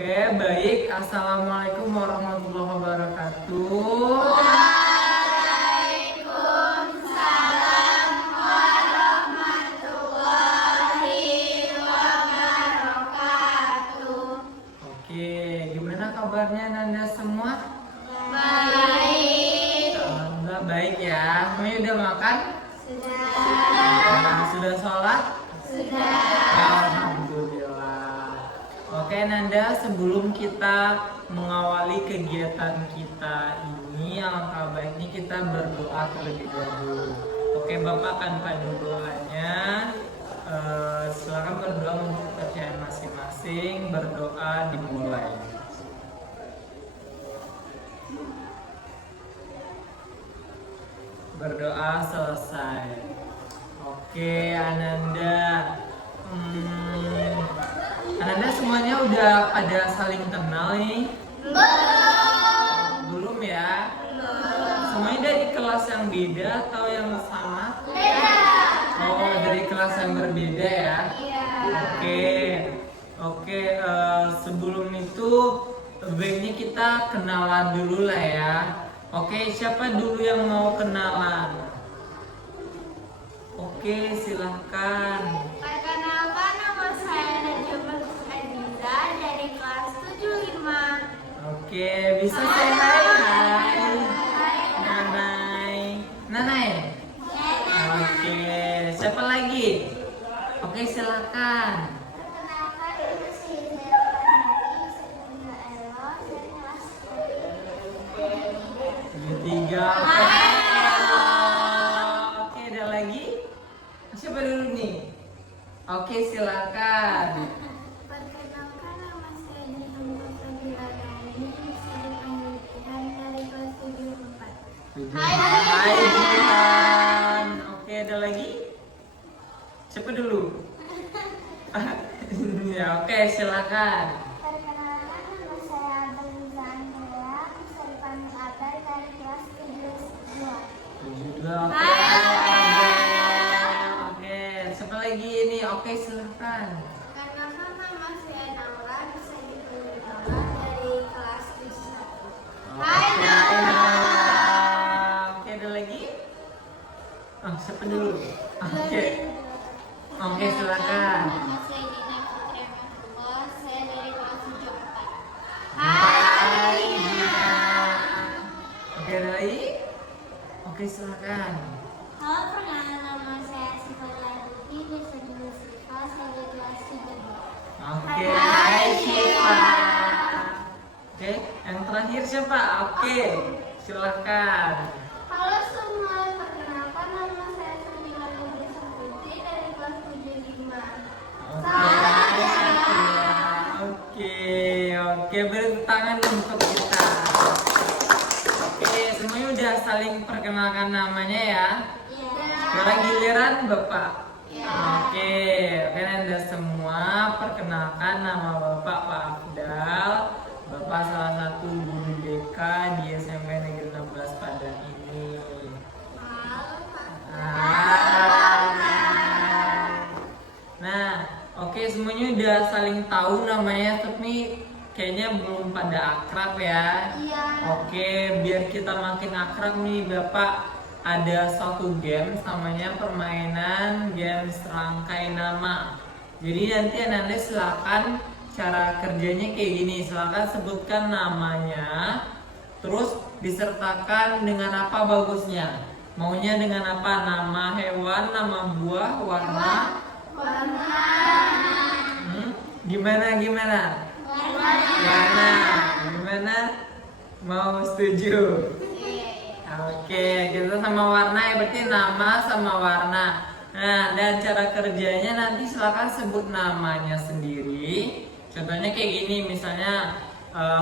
Oke, baik. Assalamualaikum warahmatullahi wabarakatuh. Waalaikumsalam warahmatullahi wabarakatuh. Oke, gimana kabarnya Nanda semua? Baik. Alhamdulillah baik ya. Semuanya udah makan? Sudah. Sudah sholat? Sudah. Alhamdulillah. Oke Nanda, sebelum kita mengawali kegiatan kita ini, alangkah baiknya kita berdoa terlebih dahulu. Oke, Bapak akan pandu doanya. Silakan berdoa untuk kepercayaan masing-masing. Berdoa dimulai. Berdoa selesai. Oke, Ananda. Ananda semuanya udah pada saling kenal nih? Belum ya? Semuanya dari kelas yang beda atau yang sama? Beda. Oh, dari kelas yang berbeda ya? Iya. Oke, sebelum itu baiknya kita kenalan dulu lah ya. Oke, siapa dulu yang mau kenalan? Oke, silahkan. Perkenalkan, nama saya Najwa Adiza dari kelas 75. Oke, bisa say hi, hai. Nanai. Nanai. Oke, siapa lagi? Oke, silakan. Perkenalkan, nama saya Zara Farhati, saya Elo dari kelas 3. Oke, ada lagi? Siapa dulu nih? Oke, silakan. Perkenalkan, nama saya Nihamba Fadila Dani, bisa dipanggil Jihan dari kelas 74. Hai Jihan. Oke, ada lagi? Siapa dulu? Ya, oke, silakan. Perkenalkan, nama saya Abeliza Andrea, bisa dipanggil Agar dari kelas 72. Juga oke. Oke, siapa lagi ini? Oke, silakan. Perkenalkan, nama saya Naura, bisa dipanggil Naura dari kelas 71. Oke. Oke, ada lagi? Oh, siapa dulu? Oke. Oke, silakan. Nama saya Dina Fitri Amatullah, saya dari kelas 74. Hai Jihan. Oke, ada lagi? Oke, silakan. Halo, perkenalkan, nama saya Siva Laruti, bisa dipanggil Siva, saya dari kelas 72. Oke, hai Siva. Oke, yang terakhir siapa? Oke, silakan. Halo semua, perkenalkan, nama saya Sanjila Putri Saputi dari kelas 75. Oke, beri tangan untuk kita. Oke, semuanya udah saling perkenalkan namanya ya. Sekarang giliran Bapak. Oke, Anda semua perkenalkan nama Bapak Pak Afdal. Bapak salah satu guru BK di SMP Negeri 16 Padang ini. Nah, oke, semuanya udah saling tahu namanya, tapi kayaknya belum pada akrab ya. Iya. Oke, biar kita makin akrab nih Bapak, ada satu game namanya permainan game serangkai nama. Jadi nanti Anda silakan, cara kerjanya kayak gini, silakan sebutkan namanya, terus disertakan dengan apa bagusnya. Maunya dengan apa? Nama hewan, nama buah, warna. Gimana? Warna. Gimana? Mau setuju? Oke, kita sama warna ya, berarti nama sama warna. Nah, dan cara kerjanya nanti silakan sebut namanya sendiri. Contohnya kayak gini, misalnya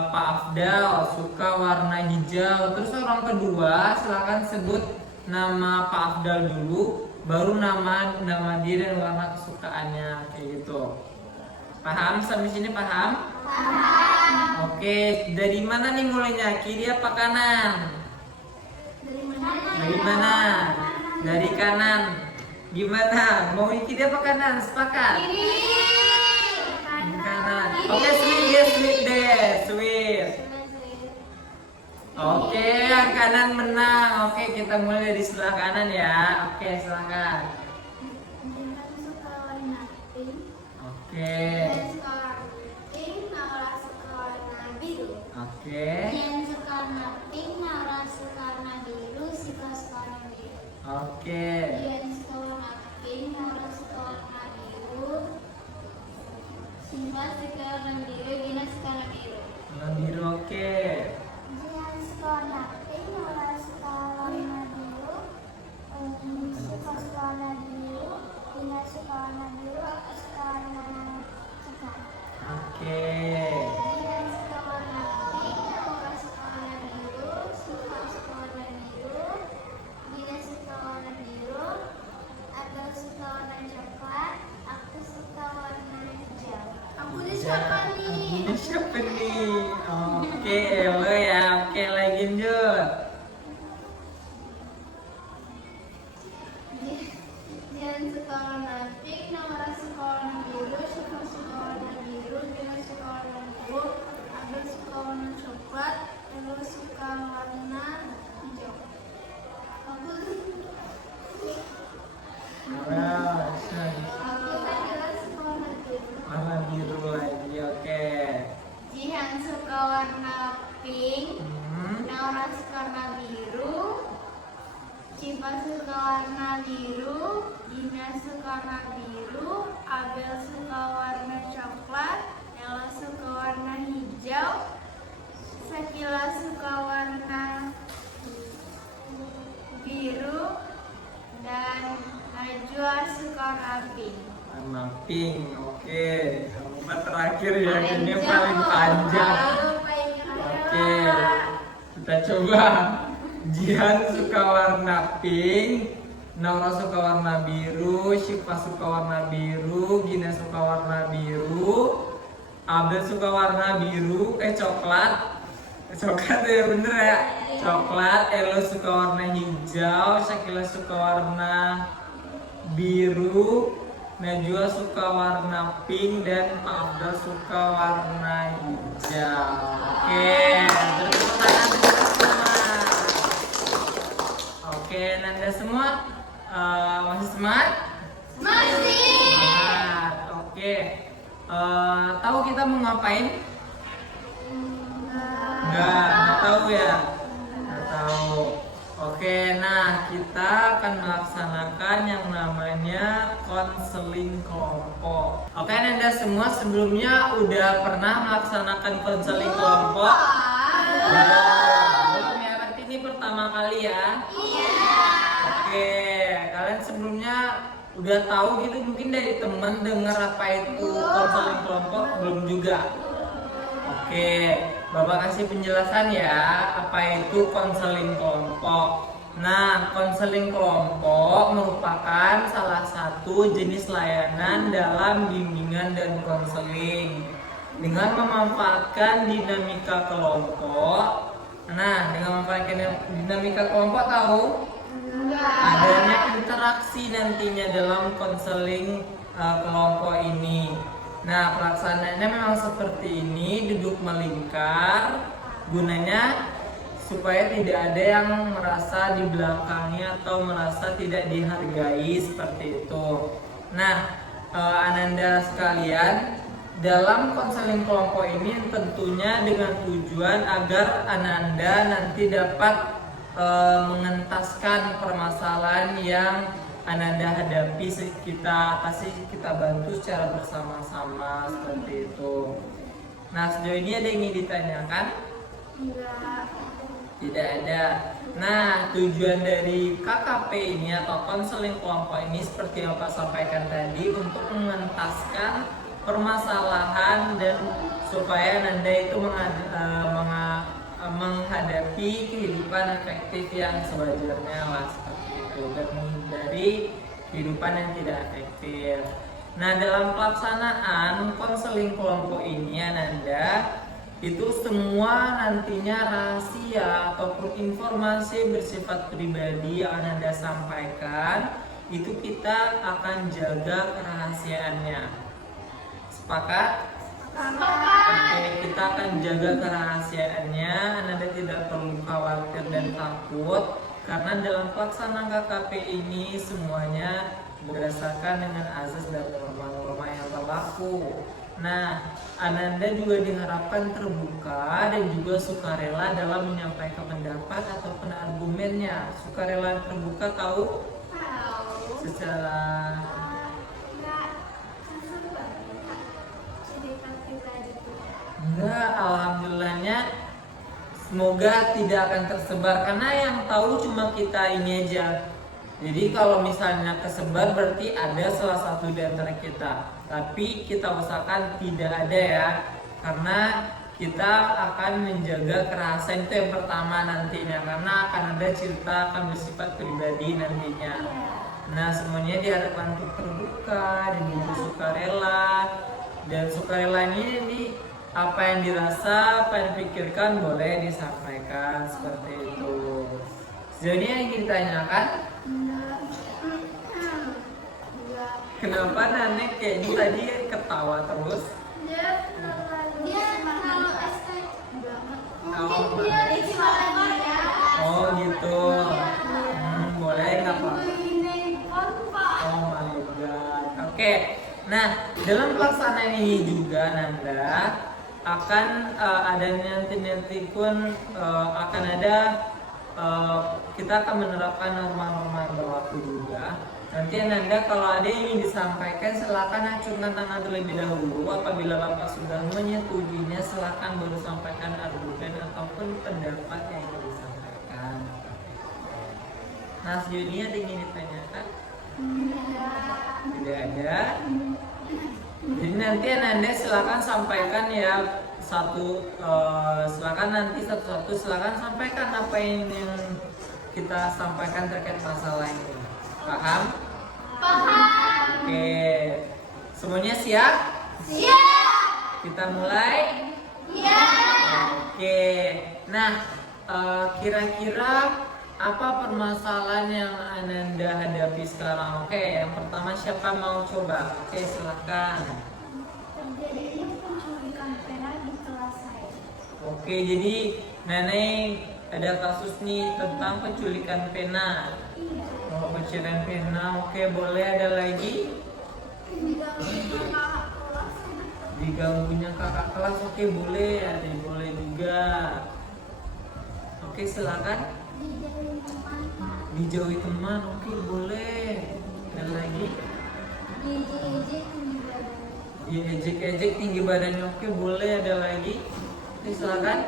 Pak Afdal suka warna hijau. Terus orang kedua silakan sebut nama Pak Afdal dulu, baru nama dia dan warna kesukaannya kayak gitu. Paham sampai sini, paham? Paham. Oke, dari mana nih mulainya? Kiri apa kanan? Dari mana? Dari kanan. Gimana? Mau yang kiri apa kanan? Sepakat? Kiri. Kanan. Oke, Smith dari Oke, yang kanan menang. Oke, kita mulai dari sebelah kanan ya. Oke, silakan. Jihan suka warna pink. Oke. Jihan suka warna pink, Naura suka warna biru. Oke. Jihan suka warna pink, Naura suka warna biru, Siva suka warna biru. Oke. Jihan suka warna pink, Naura suka warna biru, Siva suka warna biru, Gina suka warna biru. Warna biru, oke. Jihan suka warna pink, Naura suka warna biru, Siva suka warna biru, Gina suka warna biru, aku suka warna coklat. Oke. Jihan suka warna pink, Naura suka warna biru, Siva suka warna biru, Gina suka warna biru, Adel suka warna coklat, aku suka warna hijau. Aku udah siapa nih? Ini siapa nih? Oke, lo ya. Oke, lagi lanjut. Jihan suka warna pink, Naura suka warna biru, Siva suka warna biru, Gina suka warna biru, Adel suka warna coklat, Elo suka warna hijau. Aku Wow, Adel suka warna biru. warna biru lagi, oke. Jihan suka warna pink, Naura suka warna biru, Siva suka warna biru, Gina suka warna biru, Abel suka warna coklat, Ella suka warna hijau, Sakila suka warna biru, dan Najwa suka warna pink. Warna pink, oke. Empat terakhir ya, ini paling panjang. Oke, kita coba. Jihan suka warna pink, Naura suka warna biru, Syifa suka warna biru, Gina suka warna biru, Abel suka warna biru, coklat. Coklat ya bener ya. Coklat, Elo suka warna hijau, Syakila suka warna biru, Najwa suka warna pink, dan Abel suka warna hijau. Oke, tepuk tangan bersama. Oke, Nanda semua masih semangat? Masih. Semangat. Oke. Tahu kita mau ngapain? Nggak tahu ya. Nggak tahu. Oke, nah kita akan melaksanakan yang namanya konseling kelompok. Oke, Nanda semua sebelumnya udah pernah melaksanakan konseling kelompok? Belum ya, berarti ini pertama kali ya? Iya. Oke, kalian sebelumnya udah tahu gitu mungkin dari temen dengar apa itu konseling kelompok belum juga? Oke, Bapak kasih penjelasan ya apa itu konseling kelompok. Nah, konseling kelompok merupakan salah satu jenis layanan dalam bimbingan dan konseling dengan memanfaatkan dinamika kelompok. Nah, dengan memanfaatkan dinamika kelompok tahu? Adanya interaksi nantinya dalam konseling kelompok ini. Nah, pelaksanaannya memang seperti ini, duduk melingkar, gunanya supaya tidak ada yang merasa di belakangnya atau merasa tidak dihargai seperti itu. Nah, Ananda sekalian, dalam konseling kelompok ini tentunya dengan tujuan agar Ananda nanti dapat mengentaskan permasalahan yang Ananda hadapi, kita bantu secara bersama-sama seperti itu. Nah, sejauh ini ada yang ingin ditanyakan? Enggak. Tidak ada. Nah, tujuan dari KKP ini atau konseling kelompok ini seperti yang Pak sampaikan tadi untuk mengentaskan permasalahan dan supaya Ananda itu menghadapi kehidupan efektif yang sewajarnya lah seperti itu dan menghindari kehidupan yang tidak efektif. Nah, dalam pelaksanaan konseling kelompok ini Ananda itu semua nantinya rahasia ataupun informasi bersifat pribadi yang Ananda sampaikan itu kita akan jaga kerahasiaannya. Sepakat? Oke, kita akan jaga kerahasiaannya. Anda tidak perlu khawatir dan takut karena dalam pelaksanaan KKP ini semuanya berdasarkan dengan azas dan norma-norma yang berlaku. Nah, Ananda juga diharapkan terbuka dan juga sukarela dalam menyampaikan pendapat ataupun argumennya. Sukarela dan terbuka tahu? Secara enggak, alhamdulillahnya semoga tidak akan tersebar karena yang tahu cuma kita ini aja. Jadi kalau misalnya kesebar berarti ada salah satu di antara kita. Tapi kita usahakan tidak ada ya. Karena kita akan menjaga kerahasiaan itu yang pertama nantinya. Karena akan ada cerita akan bersifat pribadi nantinya. Nah semuanya diharapkan untuk terbuka dan juga sukarela. Dan sukarela ini apa yang dirasa, apa yang dipikirkan boleh disampaikan seperti itu. Jadi yang ingin ditanyakan, kenapa Nanek kayaknya tadi ketawa terus? Dia terlalu estetik banget. Oh, Dia ya. oh gitu. Boleh nggak Pak? Oh my god. Oke. Nah dalam pelaksanaan ini juga Nanda akan ada nanti pun akan ada kita akan menerapkan norma-norma yang berlaku juga. Nanti Ananda kalau ada yang ingin disampaikan silakan acungkan tangan terlebih dahulu. Apabila Bapak sudah menyetujuinya silakan baru sampaikan argumen ataupun pendapat yang ingin disampaikan. Nah sejauh ini ada yang ingin ditanyakan? Tidak ada. Jadi nanti Ananda silakan sampaikan ya silakan nanti satu-satu silakan sampaikan apa yang kita sampaikan terkait masalah ini. Paham? Paham. Oke. Semuanya siap? Siap. Kita mulai? Ya. Oke. Nah, kira-kira apa permasalahan yang Ananda hadapi sekarang? Oke, yang pertama siapa mau coba? Oke, silakan. Terjadinya penculikan pena di kelas saya. Oke, jadi Nenek ada kasus nih tentang penculikan pena. Oh, penculikan pena. Oke, boleh ada lagi? Diganggunya kakak kelas. Oke, boleh. Ada boleh juga. Oke, silakan. Dijauhi teman. Oke, boleh. Ada lagi? Diejek-ejek tinggi badannya. Oke, boleh. Ada lagi? Oke, silakan.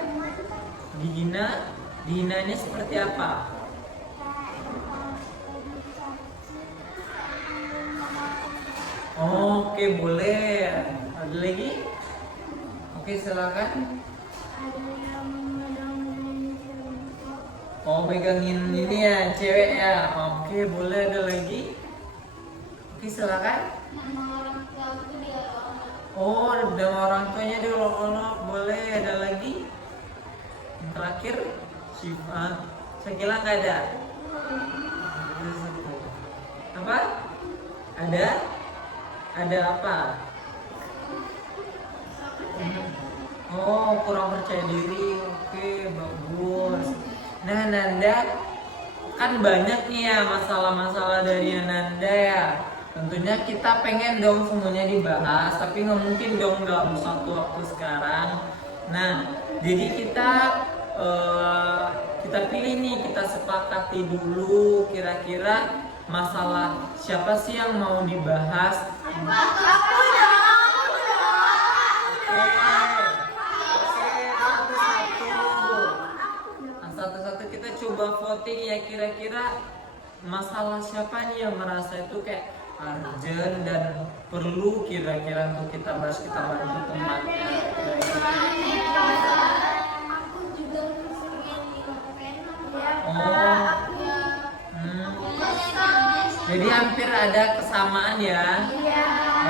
Dihinanya seperti apa? Oke, boleh. Ada lagi? Oke, silakan. Oh, pegangin ini ya, cewek ya. Oke, boleh. Ada lagi? Oke, silakan. Oh, ada orang tuanya diolok-olok. Boleh. Ada lagi? Yang terakhir, Syifa. Saya kira nggak ada. Apa? Ada? Ada apa? Oh, kurang percaya diri. Oke, bagus. Nah, Nanda, kan banyak nih ya masalah-masalah dari Nanda ya. Tentunya kita pengen dong semuanya dibahas, tapi nggak mungkin dong dalam satu waktu sekarang. Nah, jadi kita pilih nih, kita sepakati dulu kira-kira masalah siapa sih yang mau dibahas. Satu-satu kita coba voting ya, kira-kira masalah siapa nih yang merasa itu kayak urgent dan perlu kira-kira untuk kita bahas, kita bantu temannya. Aku juga pengen pena. Oh. Jadi hampir ada kesamaan ya.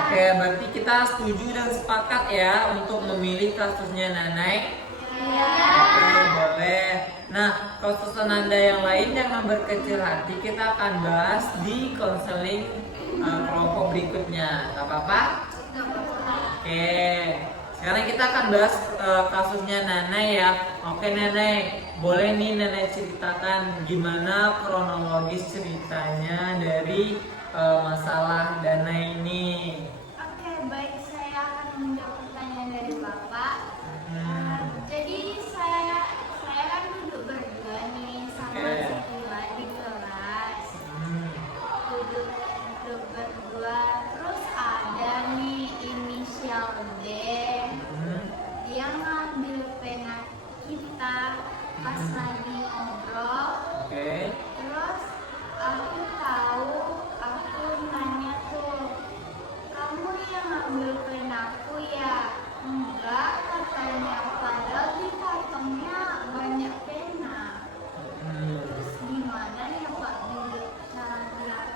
Oke, berarti kita setuju dan sepakat ya untuk memilih kasusnya Nanai. Oke, boleh. Nah, kasus Nanda yang lain jangan berkecil hati, kita akan bahas di konseling kelompok berikutnya. Gak apa-apa? Oke, Sekarang kita akan bahas kasusnya Nenek ya. Oke Nenek, boleh nih Nenek ceritakan gimana kronologis ceritanya dari masalah dana ini. Oke, baik, saya akan menjawab pertanyaan dari Bapak. Jadi saya kan duduk berdua nih sama Oke. si Tila di kelas. Duduk berdua, terus ada nih inisial D. Dia ngambil pena kita pas lagi ngobrol. Oke. Terus aku tahu, aku nanya tuh, kamu yang ngambil penaku ya? Enggak, katanya, padahal di kantongnya banyak pena. Terus gimana ya Pak cara bilang?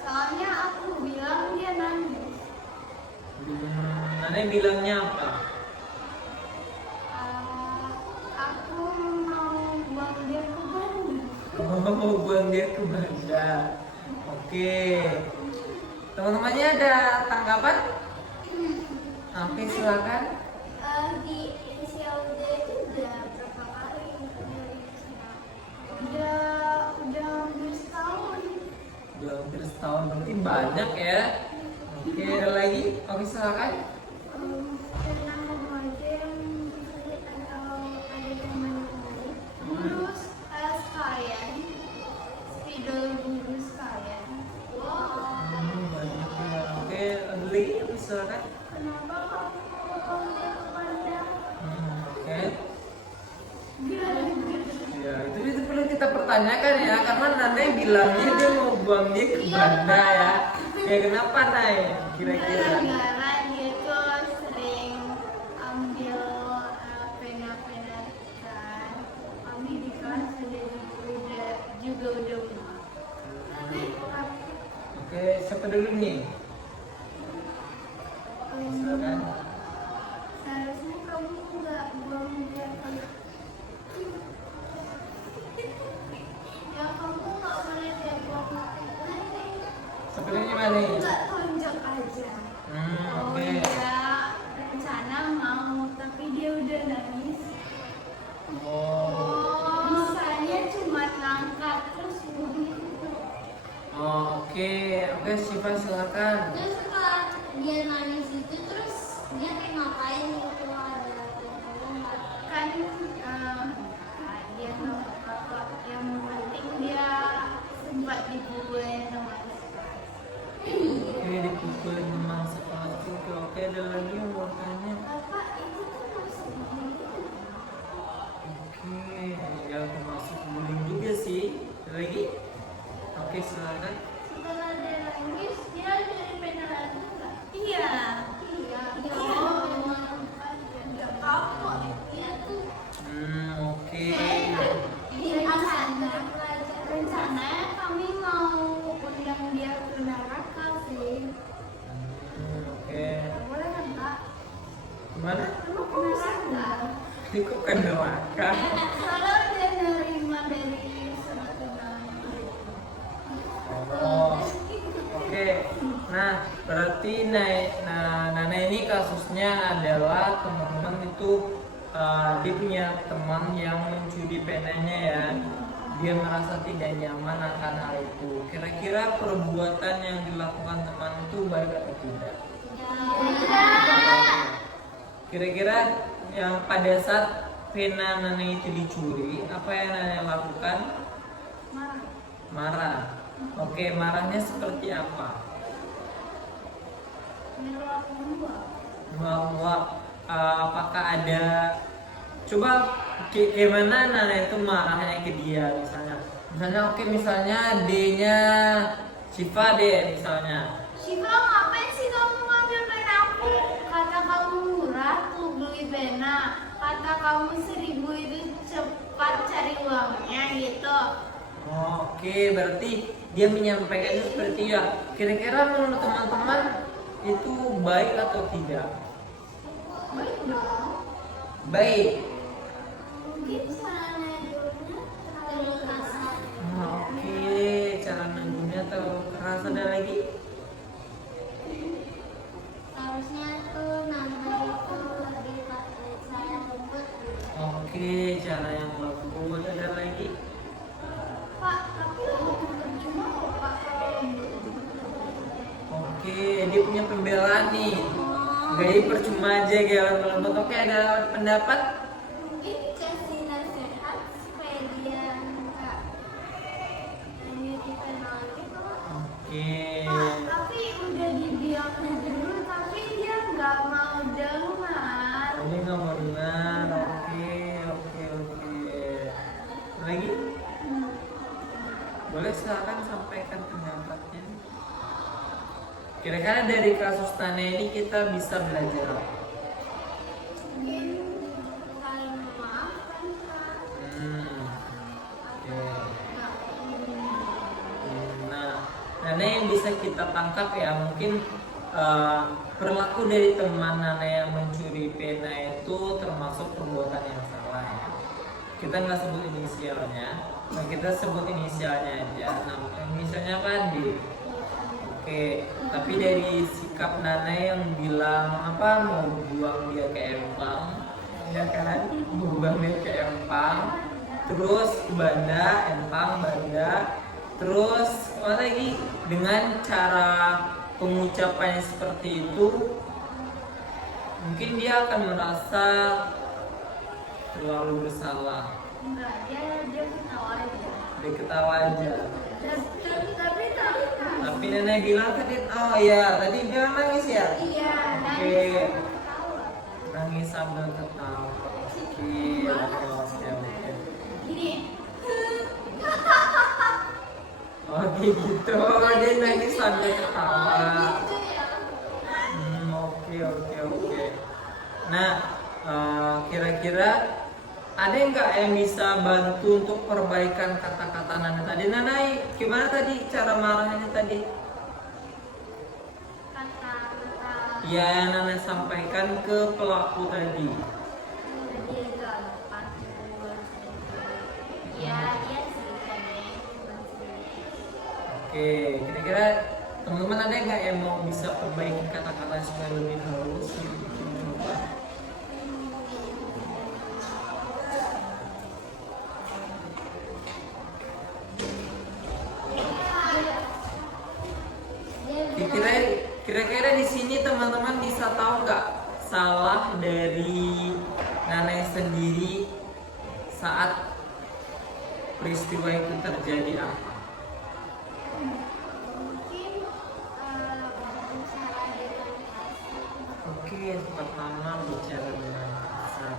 Soalnya aku bilang dia nangis. Nenek bilangnya apa? Aku mau buang dia ke Bandung. Oh, buang dia ke bandar. Oke. Teman-temannya ada tanggapan? Oke, silakan. Di inisial D itu udah berapa kali dari sana? Udah hampir setahun. Udah hampir setahun, berarti banyak ya. Oke, ada lagi? Oke, silakan. Pernah remaja yang disulit atau ada teman baru. Guru sekalian, spidol guru sekalian. Banyak ya. Oke, ada lagi? Oke, silakan. Kenapa kamu memanggil kepada Oke. dia? Ya, itu perlu kita pertanyakan ya, karena Nenek bilangnya dia mau buang dia ke Banda ya. Ya kenapa Nay? Kira-kira? Gara-gara dia tuh sering ambil pena-pena kan. Kami di kelas juga udah muak. Tapi Oke, siapa dulu nih? Silakan. seharusnya kamu nggak buang dia ke ya kamu nggak boleh dia buang Sebenarnya gimana nih? nggak tonjok aja. Oh Oke. iya, rencana mau, tapi dia udah nangis. Oh. Bisanya cuma ngangkat terus begitu. Oke, Syifa silakan. Terus setelah dia nangis itu terus dia kayak ngapain gitu ada kan dia nggak apa yang penting dia sempat dipukulin sama Oke, dipukulin teman sekelas juga. Oke, ada lagi yang mau tanya? Bapak itu tuh masuk begini. Oke, ya termasuk bullying juga sih. Ada lagi? Oke, silakan. Setelah dia nangis, dia dari pena lagi nggak? Iya. Nggak apa-apa. Dia tuh. Oke. Rencananya kami mau undang dia ke neraka sih. Oke. Boleh kan Pak? Gimana? Emang ke neraka? Ini kok kan neraka? Soalnya dia nerima dari sebetulnya. Oh. Oke. Nah, berarti Nana ini kasusnya adalah teman-teman itu dia punya teman yang mencuri penanya ya. Dia merasa tidak nyaman akan hal itu. Kira-kira perbuatan yang dilakukan teman itu baik atau tidak? Kira-kira yang pada saat pena Nana itu dicuri, apa yang Nana lakukan? Marah. Oke, marahnya seperti apa? Meluap. Apakah ada? Coba gimana Nana itu marahnya ke dia misalnya misalnya D-nya Syifa D misalnya. Syifa, ngapain sih kamu ngambil pena aku? Kata kamu murah tuh beli pena. Kata kamu 1.000 itu cepat cari uangnya gitu. Oke, berarti dia menyampaikannya seperti ya. Kira-kira menurut teman-teman itu baik atau tidak? Baik dong. Baik. Mungkin cara negurnya terlalu kasar. Oke, cara nanggungnya terlalu keras. Ada lagi? Harusnya tuh Oke, cara yang lembut. Ada lagi? Pak, tapi percuma kok Pak kalau Oke, dia punya pembelaan nih. Gaya percuma aja gaya lembut. Oke, ada pendapat? mungkin kasih nasihat supaya dia nggak menyakitkan lagi Pak. Oke. Pak, tapi udah dibilangin dulu tapi dia nggak mau dengar. Ini nggak mau dengar. Oke. Lagi? Boleh silakan sampaikan pendapatnya. Kira-kira dari kasus Tane ini kita bisa belajar apa? Mungkin saling memaafkan Pak. Oke. Nah, yang bisa kita tangkap ya mungkin perilaku dari teman Nana yang mencuri pena itu termasuk perbuatan yang salah ya. Kita nggak sebut inisialnya, nah kita sebut inisialnya aja. Nah, inisialnya apa D? Oke, tapi dari sikap Nana yang bilang apa mau buang dia ke empang, ya kan? Mau buang dia ke empang, terus banda, empang, banda, terus apa lagi dengan cara pengucapannya seperti itu, mungkin dia akan merasa terlalu bersalah. Enggak, dia ketawa aja. Dia ketawa aja. Tapi Tapi nenek bilang tadi, oh iya, tadi bilang nangis ya? iya, Oke. ketawa. Nangis sambil ketawa. Oke. Gini. Oke gitu, dia nangis sambil ketawa. Gitu ya. Oke. Nah, kira-kira ada nggak yang bisa bantu untuk perbaikan kata-kata Nana tadi? Nana, gimana tadi cara marahnya tadi? Kata-kata Ya, yang Nana sampaikan ke pelaku tadi. dia gampang buat ya iya sih kadang Oke, kira-kira teman-teman ada nggak yang mau bisa perbaiki kata-kata supaya lebih halus? Coba. Kira-kira di sini teman-teman bisa tahu nggak salah dari Nana sendiri saat peristiwa itu terjadi apa? mungkin salah dengan kasih. Oke, pertama bicara dengan kasar.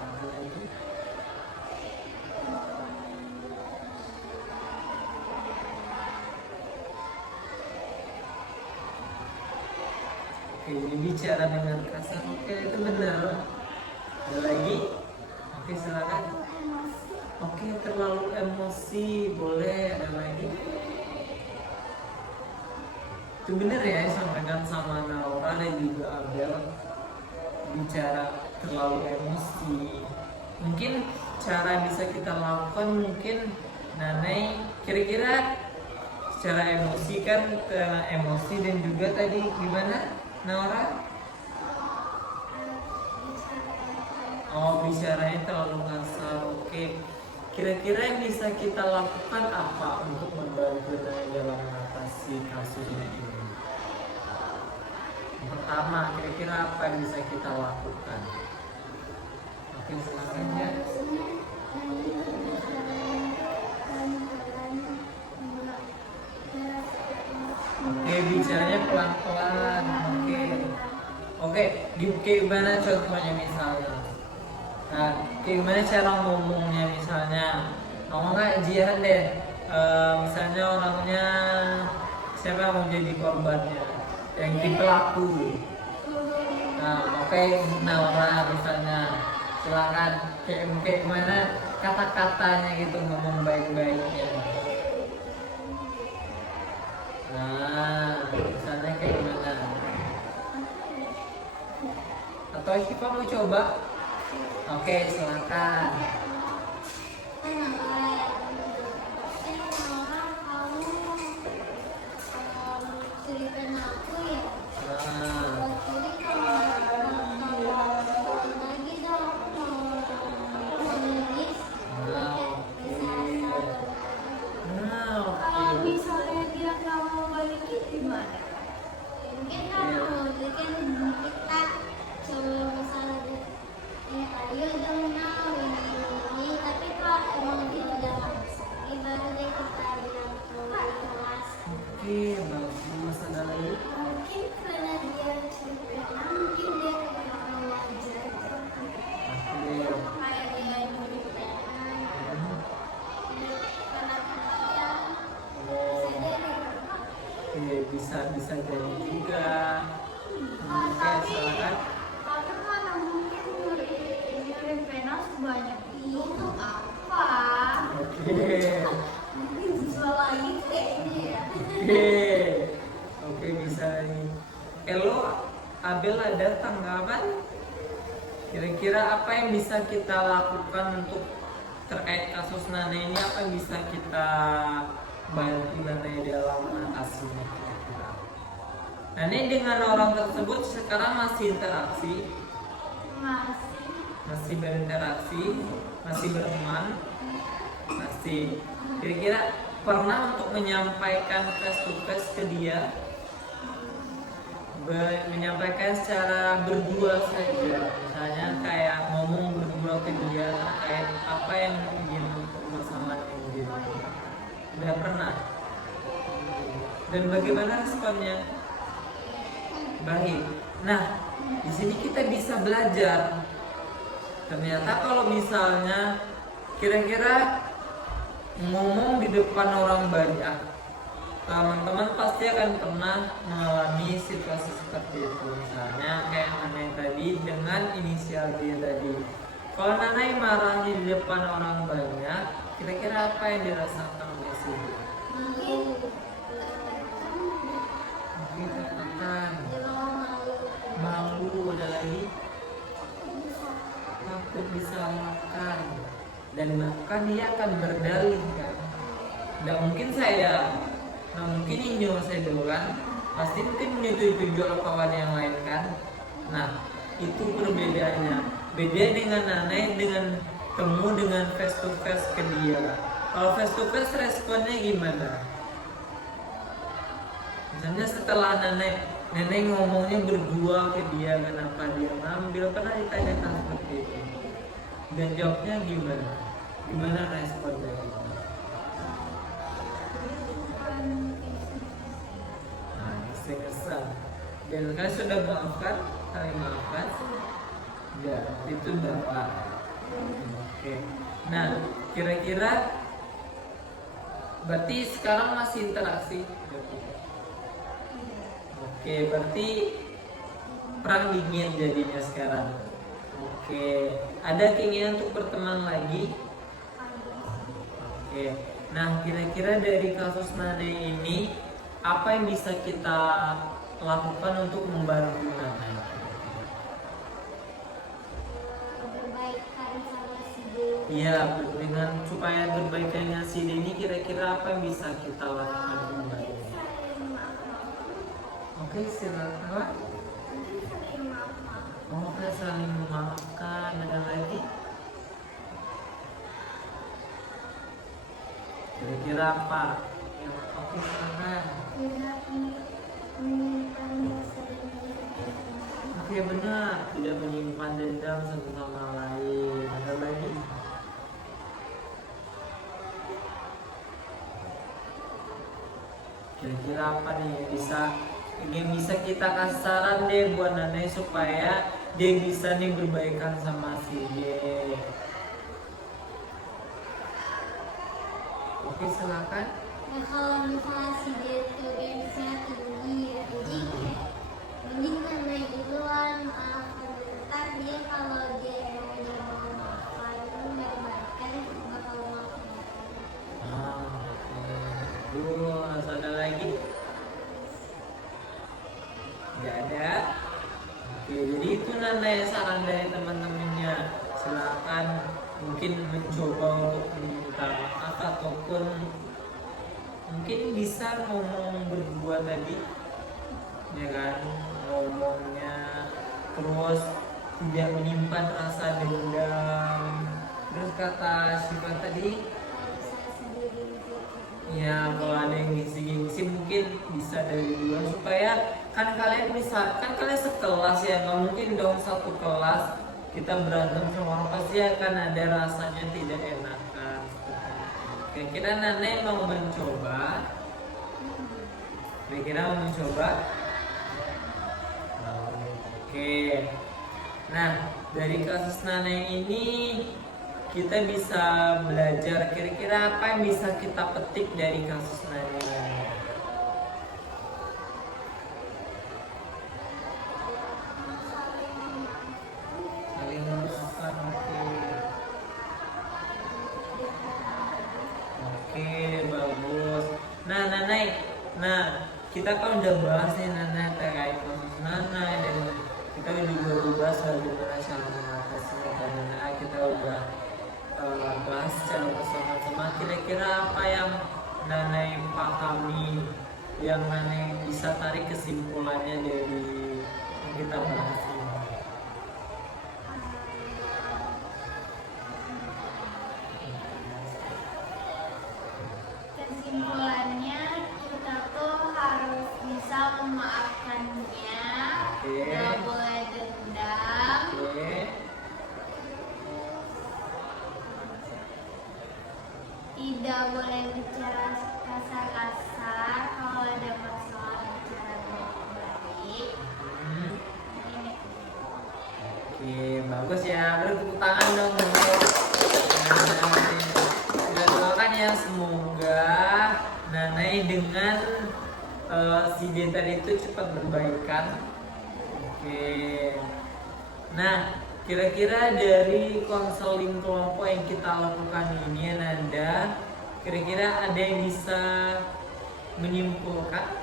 Oke, ini bicara dengan kasar. Oke, itu benar. Ada lagi? Oke, silakan. Oke, terlalu emosi. Boleh, ada lagi? Itu benar ya, sampaikan sama Naura dan juga Abel. Bicara terlalu emosi. Mungkin cara bisa kita lakukan mungkin Nanai kira-kira secara emosi kan emosi dan juga tadi gimana Naura? Oh, bicaranya terlalu kasar. Oke. Kira-kira yang bisa kita lakukan apa untuk membantu dalam mengatasi kasus ini? Yang pertama, kira-kira apa yang bisa kita lakukan? Oke, silakan ya. Oke, bicaranya pelan-pelan. Oke, gimana contohnya misalnya? Nah, gimana cara ngomongnya misalnya? Ngomongnya jihan deh. Misalnya orangnya siapa yang mau jadi korbannya? Yang di pelaku. Nah, oke, Naura misalnya, silakan kayak gimana kata-katanya gitu ngomong baik-baiknya. Nah, misalnya kayak gimana? Atau kita mau coba? Oke, silakan. Ceritain aku ya. Nah, Jadi kalau lagi dong, jadi banyak itu apa? Oke. Mungkin siswa lagi kayaknya ya. Oke. Oke, bisa nih. Elo, Abel ada tanggapan? Kira-kira apa yang bisa kita lakukan untuk terkait kasus Nana ini, apa yang bisa kita bantu Nana dalam mengatasinya kira-kira? Nana dengan orang tersebut sekarang masih interaksi, Masih. masih berinteraksi, masih berteman, masih. Kira-kira pernah untuk menyampaikan face to face ke dia, menyampaikan secara berdua saja, misalnya kayak ngomong berdua ke dia terkait apa yang ingin untuk bersama dia. Udah pernah? Dan bagaimana responnya? Baik. Nah, di sini kita bisa belajar. Ternyata kalau misalnya kira-kira ngomong di depan orang banyak, teman-teman pasti akan pernah mengalami situasi seperti itu. Misalnya kayak Nanai tadi dengan inisial D tadi. Kalau Nanai marahnya di depan orang banyak, kira-kira apa yang dirasakan oleh si D? Mungkin tertekan, malu, ada lagi takut disalahkan, dan bahkan dia akan berdalih kan. Tidak mungkin saya, nah mungkin ini saya duluan, pasti mungkin menyetujui kawan yang lain kan. Nah itu perbedaannya, beda dengan Nanai dengan temu dengan face to face ke dia. Kalau face to face responnya gimana? Misalnya setelah Nenek ngomongnya berdua ke dia, kenapa dia ngambil, pernah ditanyakan seperti itu, dan jawabnya gimana? Gimana respon dari itu? Nah, kesal. Dan kalian sudah maafkan, saling maafkan? Ya, itu Bapak. Oke. Nah, kira-kira berarti sekarang masih interaksi? Oke, berarti perang dingin jadinya sekarang. Oke, ada keinginan untuk berteman lagi? Oke, nah kira-kira dari kasus Nane ini apa yang bisa kita lakukan untuk membantu Nane? Berbaikan sama si D. Iya, dengan supaya berbaikannya si D ini kira-kira apa yang bisa kita lakukan untuk membantu? Oke, silakan. Oke, saling memaafkan. Ada lagi? Kira-kira apa? Oke, silakan. Oke, benar. Tidak menyimpan dendam satu sama lain. Ada lagi? Kira-kira apa nih yang bisa kita kasih saran deh buat Nane supaya dia bisa nih berbaikan sama si dia. Oke, silakan. Ya kalau misalnya si D itu gengsinya tinggi, jadi mending Nana duluan maafkan. Ntar dia kalau dia emang udah mau maafkan, berbaikan bakal maafkan. Terus ada lagi? Gak ada. Oke, jadi itu Nana saran dari teman-temannya. Silakan mungkin mencoba untuk meminta maaf ataupun mungkin bisa ngomong berdua tadi, ya kan, ngomongnya terus tidak menyimpan rasa dendam. Terus kata Syifa tadi, ya kalau ada yang gengsi-gengsi mungkin bisa dari dua supaya kan kalian sekelas ya, nggak mungkin dong satu kelas kita berantem sama orang, pasti akan ada rasanya tidak enakan. Kira-kira Nane mau mencoba? Kira-kira mau mencoba? Oke. Nah, dari kasus Nane ini kita bisa belajar kira-kira apa yang bisa kita petik dari kasus Nane. Saling memaafkan. Oke. kita kan udah bahas nih Nana terkait proses Nana, dan kita juga udah bahas bagaimana cara mengatasi Nana. Kita udah bahas secara personal sama kira-kira apa yang Nana yang pahami, yang Nana yang bisa tarik kesimpulannya dari yang kita bahas ini. Kesimpulannya kita tuh harus bisa memaafkannya, nggak boleh dendam, tidak boleh bicara kasar-kasar, kalau ada masalah bicara baik-baik. Oke, bagus ya. Beri tepuk tangan dong untuk kita doakan ya, semoga Nanai dengan si Dental itu cepat berbaikan. Oke. Nah, kira-kira dari konseling kelompok yang kita lakukan ini, Nanda, kira-kira ada yang bisa menyimpulkan?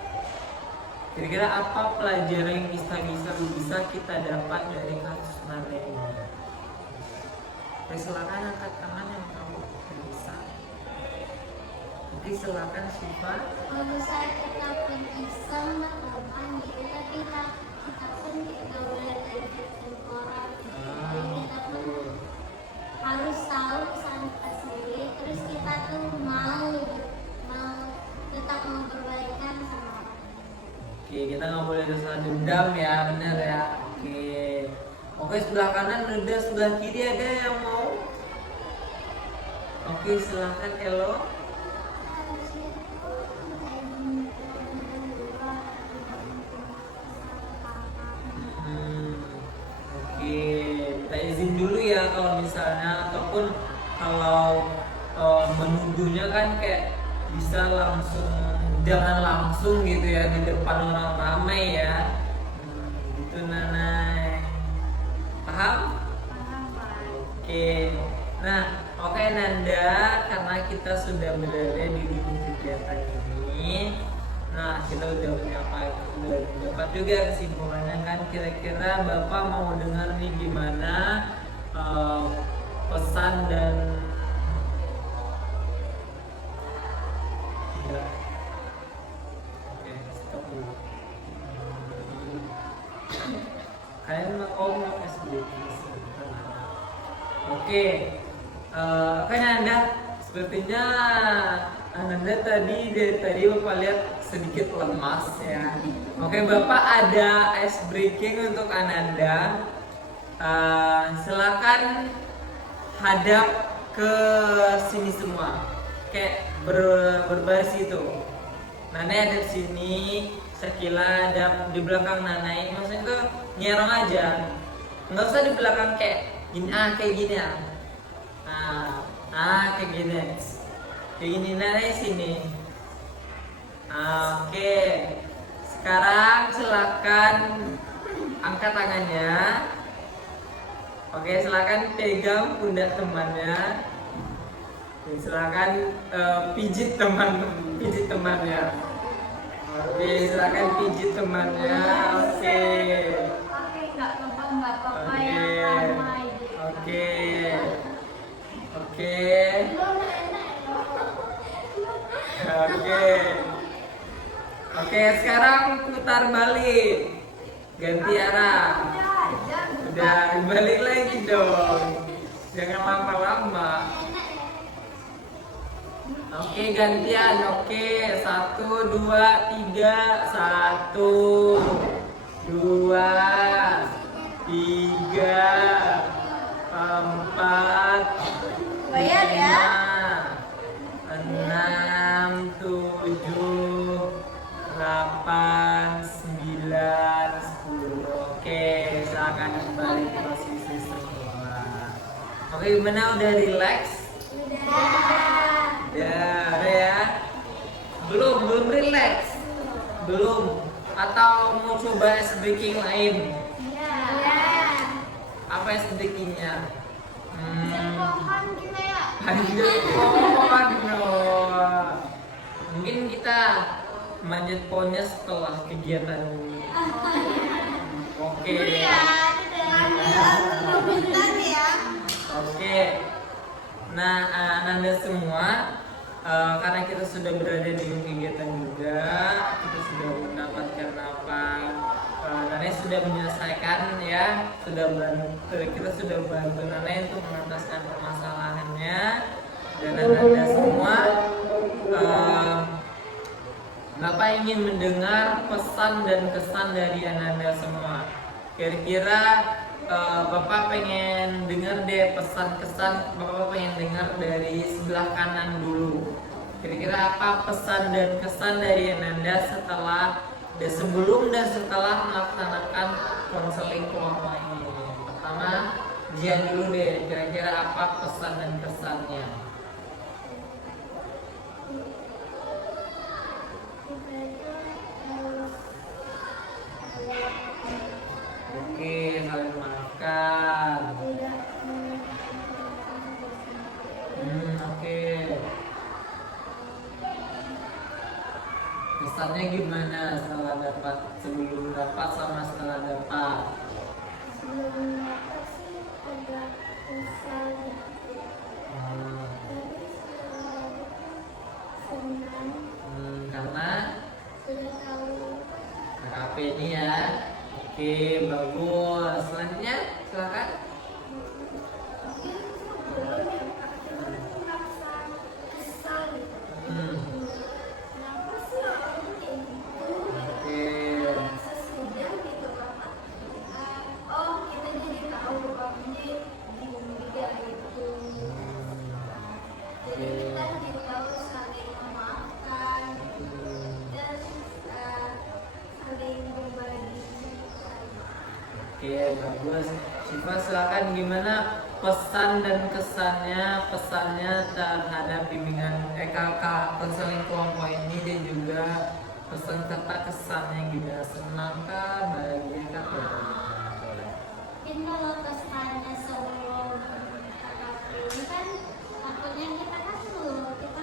Kira-kira apa pelajaran yang bisa kita dapat dari kasus Nanda ini? Silakan angkat tangan yang kamu bisa. Oke, silakan Syifa. Kalau misalnya kita pun iseng teman gitu, tapi kita pun tidak boleh terjadi orang. Jadi kita pun harus tahu kesalahan sendiri. Terus kita tuh mau tetap mau berbaikan sama orang. Oke, kita nggak boleh dosa dendam ya, benar ya. Oke, sebelah kanan udah, sebelah kiri ada yang mau? Oke, silakan Elo. Oke, kita izin dulu ya kalau misalnya, ataupun kalau menuduhnya kan kayak bisa langsung, jangan langsung gitu ya di depan orang ramai ya. Gitu Nanai. Paham? Oke. Nah, oke Nanda, karena kita sudah berada di kegiatan ini, nah kita udah dapat juga kesimpulannya kan. Kira-kira Bapak mau dengar nih gimana pesan dan stop dulu. Kalian mau SBK? Oke. Kan Anda sepertinya Anda dari tadi Bapak lihat sedikit lemas ya. Oke, Bapak ada ice breaking untuk Ananda. Silakan hadap ke sini semua, kayak berbaris itu. Nanai ada di sini, Sakila ada di belakang Nanai. Maksudnya tuh nyerong aja, nggak usah di belakang kayak gini, kayak gini ya. Kayak gini Nanai sini. Oke. Sekarang silakan angkat tangannya. Oke, silakan pegang pundak temannya. Dan silakan pijit temannya. Oke, silakan pijit temannya. Oke. Nggak apa-apa yang ramai. Oke. Oke, sekarang putar balik. Ganti arah. Udah, balik lagi dong. Jangan lama-lama. Oke, gantian. Oke, 1, 2, 3. 1, 2, 3, 4. Bayar ya. 6, 7, 8, 9, 10. Oke, silakan kembali ke posisi semula. Oke, gimana, udah relax? Udah ya? Belum relax? Belum? Atau mau coba ice breaking lain? Apa ice breakingnya? Pohon gitu ya. Panjat pohon. Mungkin kita manjat pohonnya setelah kegiatan ini. Oke. Oke. Nah, Ananda semua, karena kita sudah berada di kegiatan juga, kita sudah mendapatkan apa? Nane sudah menyelesaikan ya, kita sudah bantu Nane untuk menuntaskan permasalahannya. Dan Ananda semua, Bapak ingin mendengar pesan dan kesan dari Ananda semua. Kira-kira Bapak pengen dengar deh pesan kesan, Bapak pengen dengar dari sebelah kanan dulu. Kira-kira apa pesan dan kesan dari Ananda sebelum dan setelah melaksanakan konseling kelompok ini? Pertama, Jian dulu deh, kira-kira apa pesan dan kesannya? Oke, saling makan. Oke. Kesannya gimana sebelum dapat sama setelah dapat? Sebelum dapat sih agak kesal, tapi setelah senang Karena sudah tahu. KKP ini ya. Oke, bagus. Selanjutnya silakan. Oke, bagus. Syifa silakan, gimana pesan dan pesannya terhadap bimbingan kakak konseling kelompok ini, dan juga pesan serta kesannya gimana, senangkah, bahagiakah? Mungkin kalau kesannya sebelum KKP ini kan takutnya kita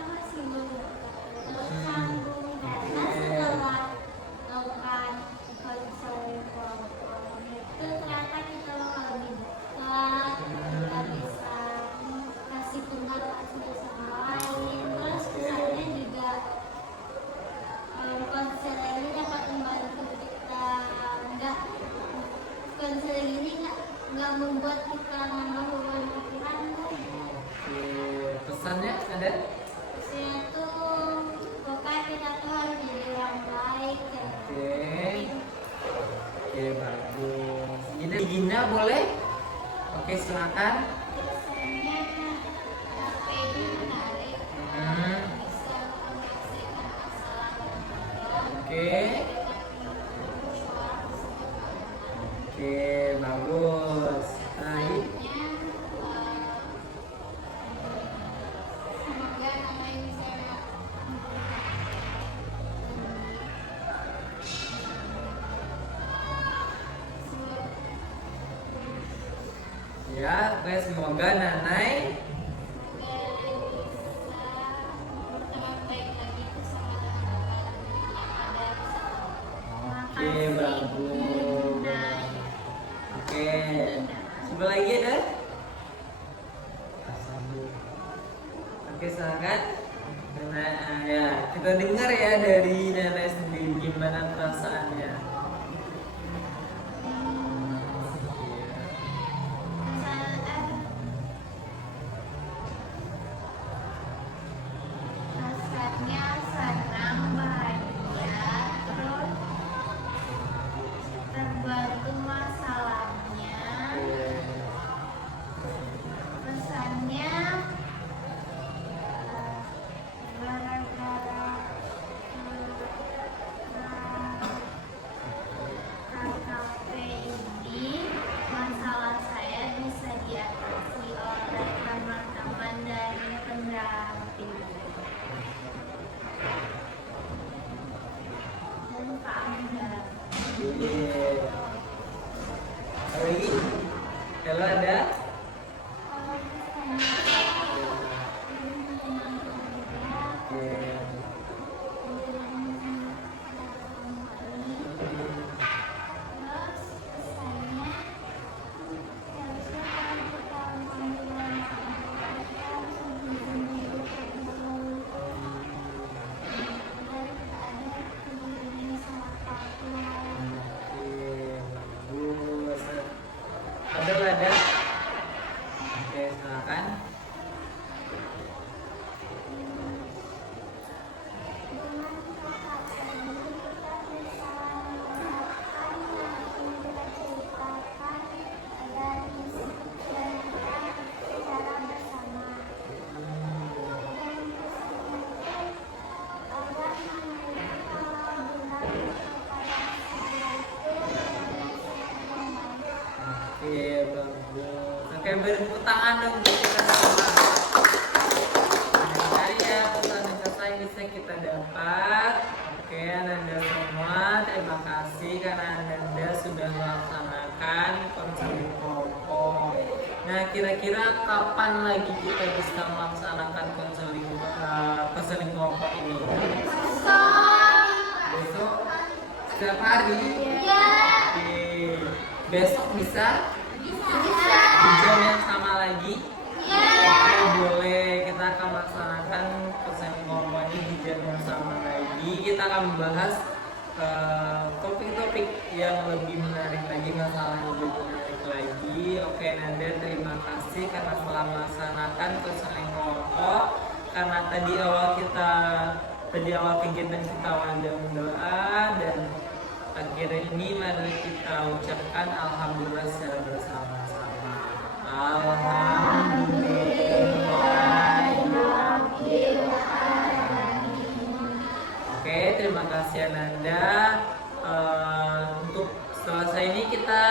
masih belum sanggung, karena setelah melakukan konseling kelompok itu ternyata kita bakal lebih dekat, kita bisa kasih pendapat satu sama lain. Terus kesannya juga konseling ini dapat membantu kita, konseling ini nggak membuat kita nambah beban pikiran. Oke, pesannya ada? Pesannya tuh pokoknya kita tuh harus jadi orang baik ya. Oke, bagus. Gina boleh? Oke, silakan. Pesannya HP ini menarik, bisa menyelesaikan masalah. Oke, bagus. Nah, Semoga namanya bisa ya, semoga Nanai berteman baik lagi bersama teman-teman yang ada. Oke, bagus. Oke, sebelah lagi ada? Oke, silakan. Nah, ya, kita dengar ya dari Nanai sendiri gimana perasaannya. Rasanya senang, bahagia, terus terbantu masalahnya. Pesannya gara-gara KKP ini masalah saya bisa diatasi oleh teman-teman dari pendamping dan Pak Angga. Kalau ada? Oke, silakan. Dengan kakak tadi kita bisa mendengarkan yang Indra ceritakan dan menceritakan secara bersama. Dan kemudian agar memiliki kalau bulan kepada saya itu dengan nasihat yang baik. Oke, bagus. Oke, beri tepuk tangan dong untuk kita semua. Ya, pesan yang selesai bisa kita dapat. Oke, Ananda semua, terima kasih karena Ananda sudah melaksanakan konseling kelompok. Nah, kira-kira kapan lagi kita bisa melaksanakan konseling kelompok ini? Besok? Setiap hari? Oke. Besok bisa? Di jam yang sama lagi? Oke, boleh. Kita akan melaksanakan konseling kelompok ini di jam yang sama lagi. Kita akan membahas topik-topik yang lebih menarik lagi, masalah yang lebih menarik lagi. Oke, Nanda, terima kasih karena telah melaksanakan konseling kelompok. Karena tadi awal kegiatan kita ada doa, dan akhir ini mari kita ucapkan alhamdulillah secara bersama-sama. Oke, terima kasih Ananda. Untuk selesai ini kita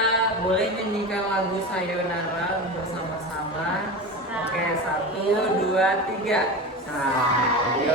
boleh nyanyikan lagu Sayonara bersama-sama. Oke, 1, 2, 3. Sayonara.